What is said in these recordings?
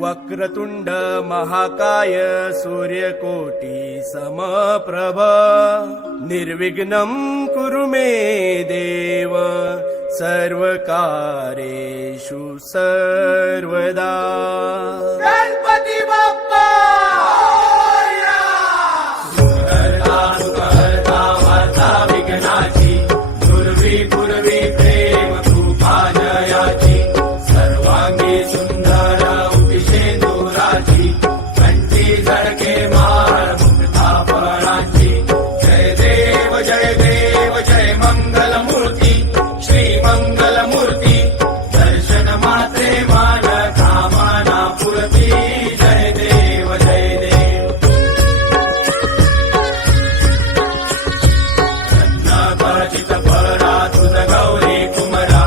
वक्रतुंड महाकाय सूर्यकोटी समप्रभ निर्विघ्नं कुरु मे देव सर्वकार्येषु सर्वदा। गणपती बाप्पा सुहर्ता सुहर्ता वार्ता विघ्नाची पूर्वी पूर्वी प्रेम कृपाजयाची सर्वांगी सुंदर उतिशेंदुराची कंठी झळके माळ मुक्ता फळाची जय देव जय मंगल मूर्ती श्री मंगल मूर्ती दर्शन मात्रे मान कामना पुरती जय देव जय देव। चंद्रपचित फळा तुझ गौरी कुमरा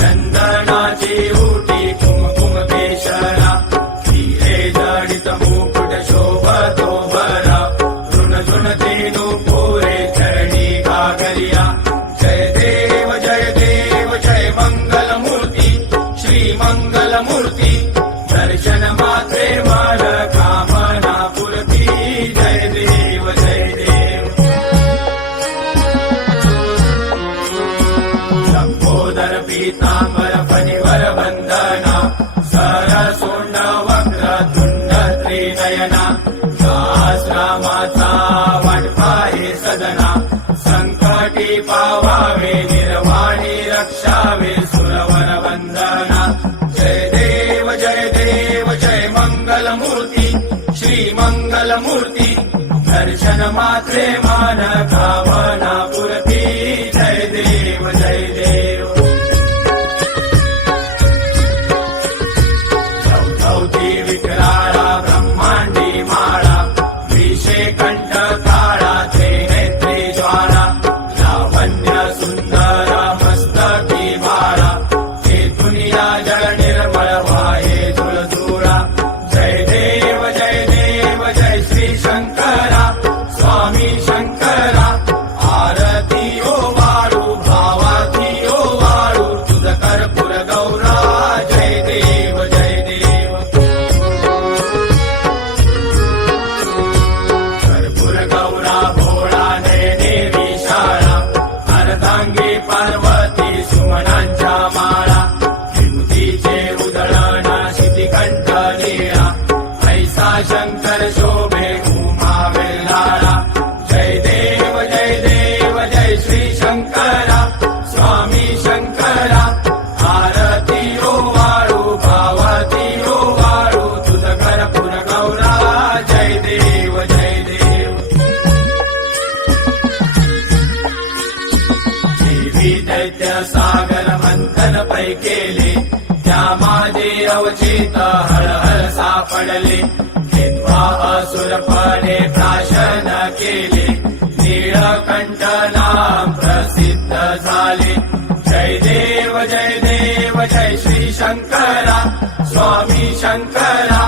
चंदनाची उटी कुमकुम केशरा हिरे जडित मुकुट शोभतो भरा ऋण झुन तेनु पुरे चरणी गागरिया जय देव जय मंगल मूर्ती श्री मंगल मूर्ती दर्शन मात्रे मान कामना पुरती जय देव जय देव। लंबोदर पीतांबर फणिवर वंदना सरसोंड वक्रतुंड त्रिनयना सहस्रनामाचा वाटपाहे सदना संकटी पावावे निर्वाणी रक्षावे सुरवर वंदना जय देव जय मंगल मूर्ती श्री मंगल मूर्ती दर्शन मात्रे मान कामना पुरती जय देव जय देव। चौथौती विकराळा ब्रह्मांडी माळा विषे कंठ काळा त्रिनेत्री ज्वाळा लावण्य सुंदर मस्तकी बाळा हे दुनिया जळ निर्मळ वाहे झुळझुळा जय देव जय श्री शंकरा स्वामी शंकरा आरती ओ वाळू भावाती ओ वाळू तुझ कर्पूर गौरा जय देव जय देव। कर्पूर गौरा भोळा नयने विशाळा अर्धांगी पार्वती सुमनांच्या माळा विभूतीचे उधळण शितिकंठ लीळा ऐसा शंकर शोभे उमा वेल्हाळा जय देव जय श्री शंकरा स्वामी शंकरा आरती ओ वाळू भावाती ओ वाळू तुझ कर्पूर गौरा जय देव जय देव। देवी दैत्य सागर मंथन पै केले त्या माझे अवचित हळहळ सापडले हेत्वा असुरपणे प्राशन केले नीळकंठ नाम प्रसिद्ध झाले जय देव जय श्री शंकरा स्वामी शंकरा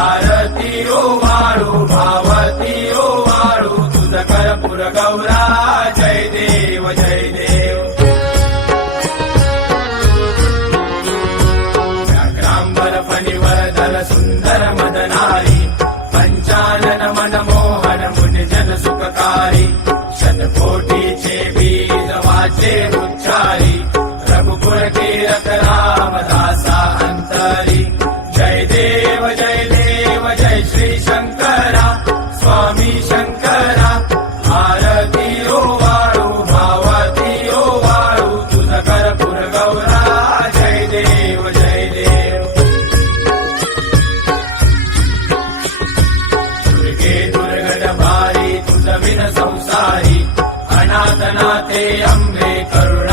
आरती ओ वाळू भावती ओ वाळू तुझ कर्पूर गौरा जय देव जय देव। व्याघ्रांबर फणिवर्धन सुंदर मदनारी पंचानन मनमोहन मुनिजन सुखकारी शतकोटीचे बीज वाचे उच्चारी रघुकुल कीरत रामदासा अंतरी जय देव जय श्री शंकरा स्वामी शंकरा आरती ओ वाळू भावती ओ वाळू तुझ कर्पूर गौरा जय देव जय देव। दुर्गे दुर्गट भारी तुझ विन संसारी अनाथनाथे अंबे करुणा